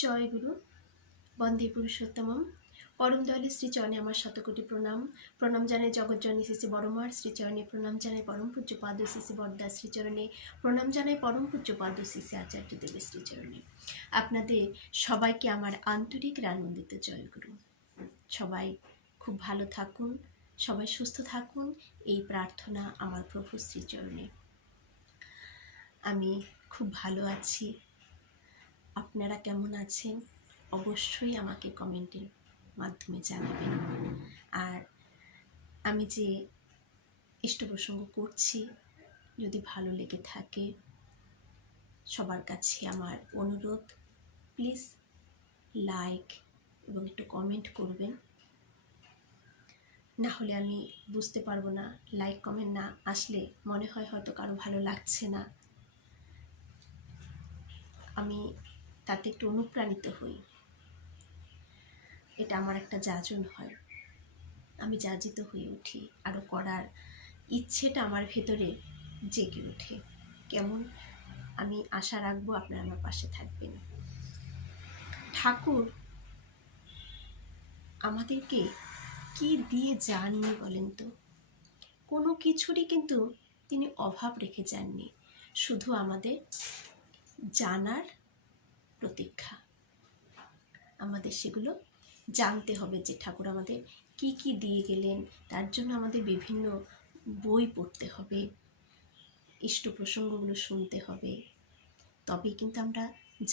জয় গুরু। বন্দে পুরুষোত্তমম। পরম দয়ালু শ্রীচরণে আমার শতকোটি প্রণাম। প্রণাম জানাই জগৎজননী শ্রী শ্রী বড়মার শ্রীচরণে, প্রণাম জানাই পরম পূজ্যপাদ শ্রী শ্রী বরদাস শ্রীচরণে, প্রণাম জানাই পরম পূজ্যপাদ শ্রী শ্রী আচার্য দেবের শ্রীচরণে। আপনাদের সবাইকে আমার আন্তরিক আনন্দিত জয়গুরু। সবাই খুব ভালো থাকুন, সবাই সুস্থ থাকুন, এই প্রার্থনা আমার প্রভু শ্রীচরণে। আমি খুব ভালো আছি। আপনারা কেমন আছেন অবশ্যই আমাকে কমেন্টের মাধ্যমে জানাবেন। আর আমি যে ইষ্ট প্রসঙ্গ করছি যদি ভালো লেগে থাকে, সবার কাছে আমার অনুরোধ, প্লিজ লাইক এবং একটু কমেন্ট করবেন। না হলে আমি বুঝতে পারবো না। লাইক কমেন্ট না আসলে মনে হয় হয়তো কারো ভালো লাগছে না, আমি তাতে একটু অনুপ্রাণিত হই। এটা আমার একটা যাজন হয়, আমি যাজিত হয়ে উঠি, আরও করার ইচ্ছেটা আমার ভেতরে জেগে ওঠে। কেমন আমি আশা রাখবো আপনারা আমার পাশে থাকবেন। ঠাকুর আমাদেরকে কি দিয়ে যাননি বলেন তো? কোনো কিছুরই কিন্তু তিনি অভাব রেখে যাননি, শুধু আমাদের জানার প্রতীক্ষা। আমাদের সেগুলো জানতে হবে যে ঠাকুর আমাদের কি কি দিয়ে গেলেন। তার জন্য আমাদের বিভিন্ন বই পড়তে হবে, ইষ্ট প্রসঙ্গগুলো শুনতে হবে, তবেই কিন্তু আমরা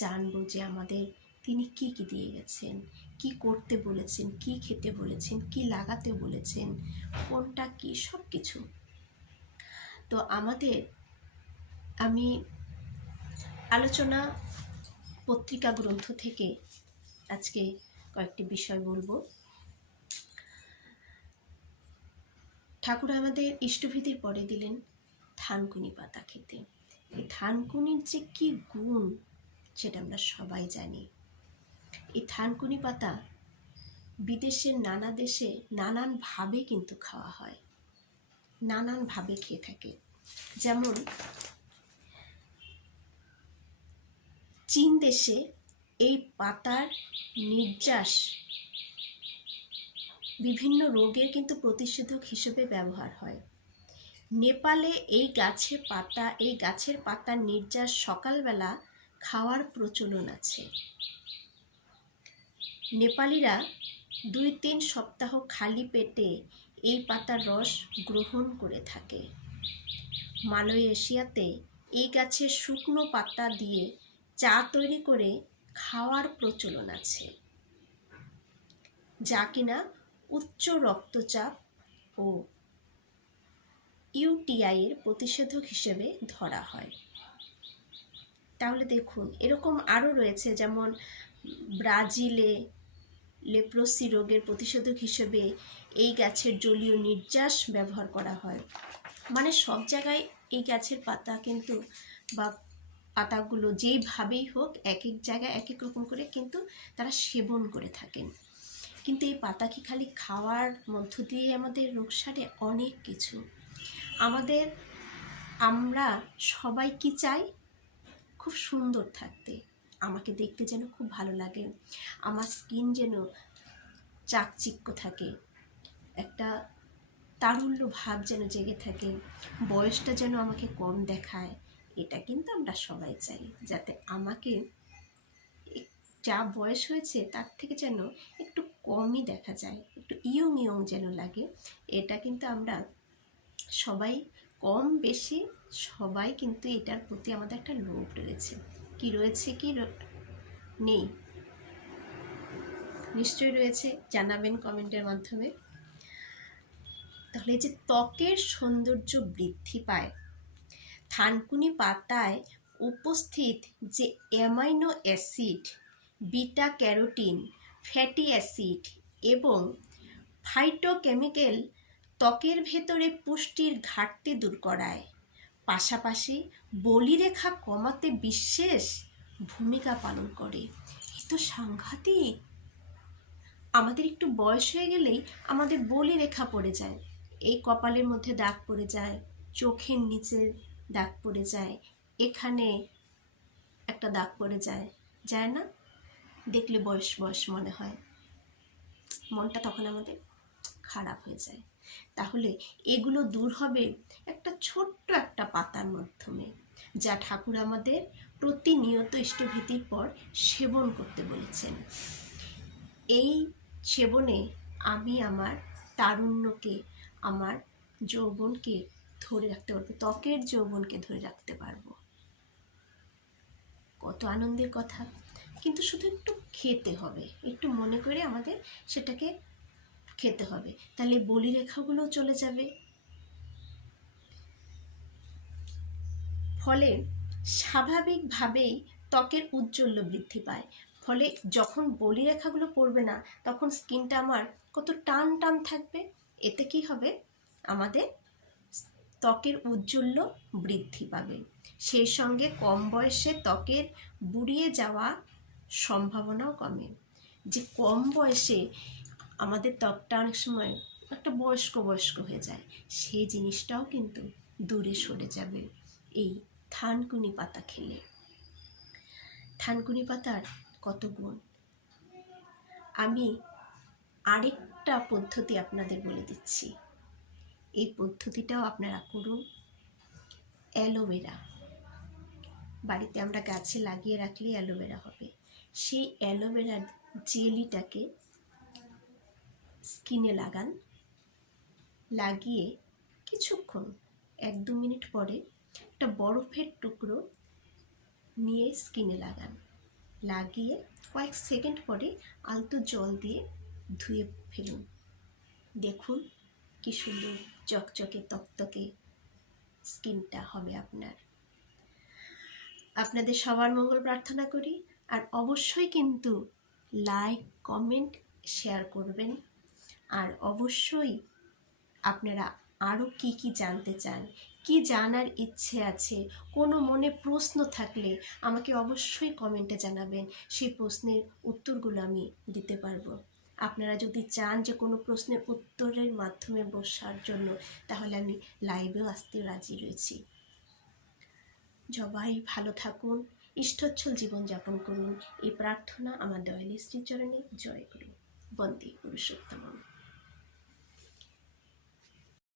জানবো যে আমাদের তিনি কি কি দিয়ে গেছেন, কি করতে বলেছেন, কি খেতে বলেছেন, কি লাগাতে বলেছেন, কোনটা কি, সব কিছু। তো আমি আলোচনা পত্রিকা গ্রন্থ থেকে আজকে কয়েকটি বিষয় বলবো। ঠাকুর আমাদের ইষ্টভীতির পরে দিলেন থানকুনি পাতা খেতে। এই থানকুনির যে কি গুণ সেটা আমরা সবাই জানি। এই থানকুনি পাতা বিদেশের নানা দেশে নানানভাবে কিন্তু খাওয়া হয়, নানানভাবে খেয়ে থাকে। যেমন চীন দেশে এই পাতার নির্যাস বিভিন্ন রোগের কিন্তু প্রতিষেধক হিসেবে ব্যবহার হয়। নেপালে এই গাছের পাতার নির্যাস সকালবেলা খাওয়ার প্রচলন আছে। নেপালিরা 2-3 সপ্তাহ খালি পেটে এই পাতার রস গ্রহণ করে থাকে। মালয়েশিয়াতে এই গাছের শুকনো পাতা দিয়ে চা তৈরি করে খাওয়ার প্রচলন আছে, যা কিনা উচ্চ রক্তচাপ ও ইউটিআইয়ের প্রতিষেধক হিসেবে ধরা হয়। তাহলে দেখুন, এরকম আরও রয়েছে। যেমন ব্রাজিলে লেপ্রোসি রোগের প্রতিষেধক হিসেবে এই গাছের জলীয় নির্যাস ব্যবহার করা হয়। মানে সব জায়গায় এই গাছের পাতা কিন্তু বা পাতাগুলো যেইভাবেই হোক এক এক জায়গায় এক এক রকম করে কিন্তু তারা সেবন করে থাকেন। কিন্তু এই পাতা কি খালি খাওয়ার মধ্য দিয়ে আমাদের রোগ সারে? অনেক কিছু। আমরা সবাই কি চাই? খুব সুন্দর থাকতে, আমাকে দেখতে যেন খুব ভালো লাগে, আমার স্কিন যেন চাকচিক্য থাকে, একটা তারুণ্য ভাব যেন জেগে থাকে, বয়সটা যেন আমাকে কম দেখায়। এটা কিন্তু আমরা সবাই চাই, যাতে আমাকে যা বয়স হয়েছে তার থেকে যেন একটু কমই দেখা যায়, একটু ইয়ং ইয়ং যেন লাগে। এটা কিন্তু আমরা সবাই কম বেশি সবাই কিন্তু এটার প্রতি আমাদের একটা লোভ রয়েছে। কি রয়েছে কি নেই নিশ্চয়ই রয়েছে, জানাবেন কমেন্টের মাধ্যমে। তাহলে যে ত্বকের সৌন্দর্য বৃদ্ধি পায়, থানকুনি পাতায় উপস্থিত যে amino acid, beta carotene, fatty acid এবং ফাইটোকেমিক্যাল ত্বকের ভেতরে পুষ্টির ঘাটতি দূর করায়, পাশাপাশি বলিরেখা কমাতে বিশেষ ভূমিকা পালন করে। এ তো সাংঘাতিক। আমাদের একটু বয়স হয়ে গেলেই আমাদের বলিরেখা পড়ে যায়, এই কপালের মধ্যে দাগ পড়ে যায়, চোখের নিচে দাগ পড়ে যায়, এখানে একটা দাগ পড়ে যায় না? দেখলে বয়স বয়স মনে হয়, মনটা তখন আমাদের খারাপ হয়ে যায়। তাহলে এগুলো দূর হবে একটা ছোট্ট একটা পাতার মাধ্যমে, যা ঠাকুর আমাদের প্রতিনিয়ত ইষ্টভীতির পর সেবন করতে বলেছেন। এই সেবনে আমি আমার তারুণ্যকে, আমার যৌবনকে ধরে রাখতে পারবো, ত্বকের যৌবনকে ধরে রাখতে পারবো। কত আনন্দের কথা। কিন্তু শুধু একটু খেতে হবে, একটু মনে করে আমাদের সেটাকে খেতে হবে, তাহলে বলিরেখাগুলো চলে যাবে। ফলে স্বাভাবিকভাবেই ত্বকের উজ্জ্বল্য বৃদ্ধি পায়। ফলে যখন বলিরেখাগুলো পড়বে না, তখন স্কিনটা আমার কত টান টান থাকবে। এতে কি হবে, আমাদের ত্বকের উজ্জ্বল্য বৃদ্ধি পাবে। সেই সঙ্গে কম বয়সে ত্বকের বুড়িয়ে যাওয়া সম্ভাবনাও কমে। যে কম বয়সে আমাদের ত্বকটা অনেক সময় একটা বয়স্ক বয়স্ক হয়ে যায়, সেই জিনিসটাও কিন্তু দূরে সরে যাবে এই থানকুনি পাতা খেলে। থানকুনি পাতার কত গুণ। আমি আরেকটা পদ্ধতি আপনাদের বলে দিচ্ছি, এই পদ্ধতিটাও আপনারা করুন। অ্যালোভেরা বাড়িতে আমরা গাছে লাগিয়ে রাখলে অ্যালোভেরা হবে। সেই অ্যালোভেরার জেলিটাকে স্কিনে লাগান, লাগিয়ে কিছুক্ষণ 1-2 মিনিট পরে একটা বরফের টুকরো নিয়ে স্কিনে লাগান, লাগিয়ে কয়েক সেকেন্ড পরে আলতো জল দিয়ে ধুয়ে ফেলুন। দেখুন কি সুন্দর চকচকে তকতকে স্কিনটা হবে আপনার। আপনাদের সবার মঙ্গল প্রার্থনা করি। আর অবশ্যই কিন্তু লাইক, কমেন্ট, শেয়ার করবেন। আর অবশ্যই আপনারা আরও কি কি জানতে চান, কি জানার ইচ্ছে আছে, কোনো মনে প্রশ্ন থাকলে আমাকে অবশ্যই কমেন্টে জানাবেন। সেই প্রশ্নের উত্তরগুলো আমি দিতে পারবো। আপনারা যদি চান যে কোনো প্রশ্নের উত্তরের মাধ্যমে বসার জন্য, তাহলে আমি লাইভেও আসতে রাজি রয়েছি। সবাই ভালো থাকুন, ইষ্টোচ্ছল জীবনযাপন করুন, এই প্রার্থনা আমার দয়ালু শ্রীচরণে জয় করুন। বন্দে পুরুষোত্তম।